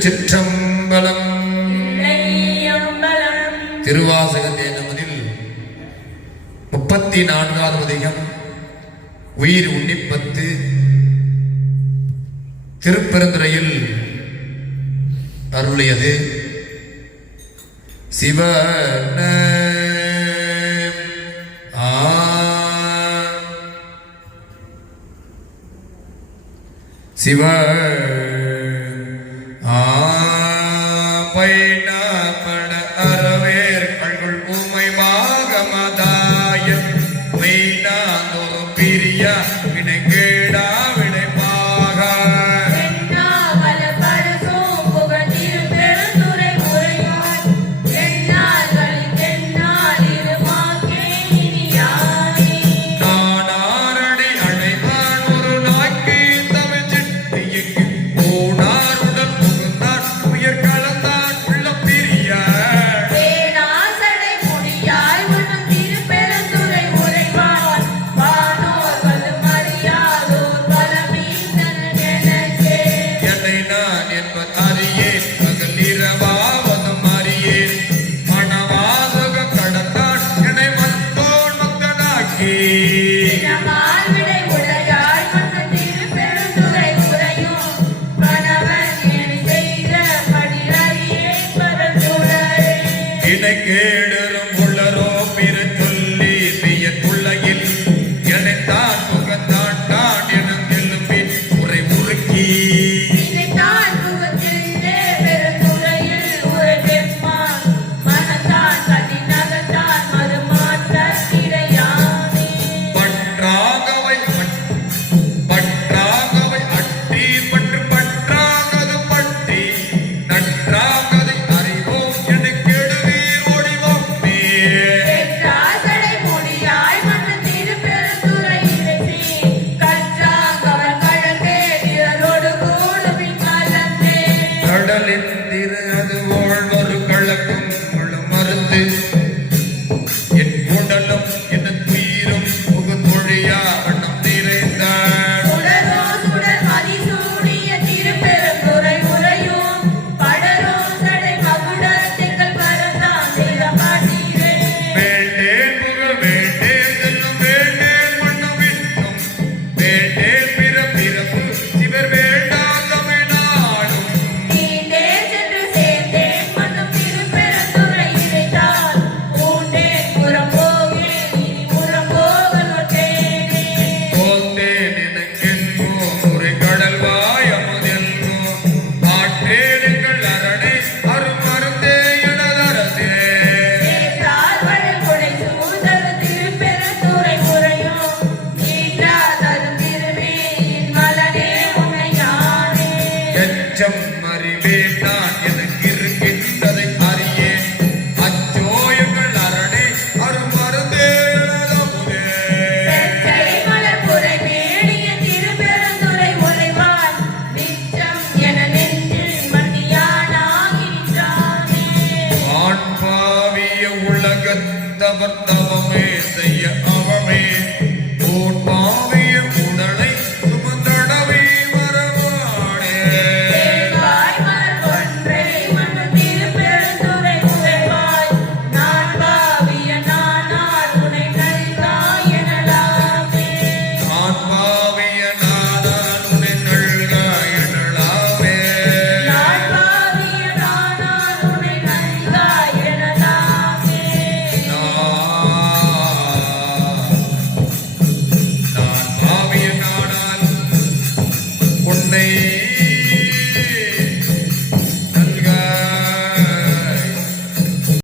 திருச்சிற்றம்பலம். திருவாசக தேனமதில் 34வது பதிகம் உயிர் உன்னிப்பத்து. திருப்பெருந்துறையில் அருளியது சிவன சிவ பைன பட அறவேர் கண்கள் ஊமை பாகமதாய மெய்னாந்தோறு பிரியா வினை கேடா வினை பாக கேடரும் உள்ளரோ பிற சொல்லி பெய்யுள்ளையில் எனைத்தான் முகத்தான் தான் என எழுப்பின் உரை முறுக்கி பற்றாகவை அட்டி பற்று பற்றாகது பற்றி நன்றாகதை அறிவோம் என என் உடலும் என் உயிரும் புகுந்தொழியா வண்ணம் நிறைந்தார் வேண்டேன் புகழ் வேண்டேன் செல்லும் வேண்டேன் மண்ணும் விண்ணும் வேண்டேன் பிறப்பு சிவர் வேண்டா தமிழ்நாடும் அறிவேன் நான் எனக்கு இருக்கின்றதை அறியேன் அச்சோயங்கள் அரணே அருமருந்தே ஆண்பாவிய உலகத்தவர் தவமே செய்ய அவமே ஓட்பாவிய உடலை சுமந்தடவே உன்னை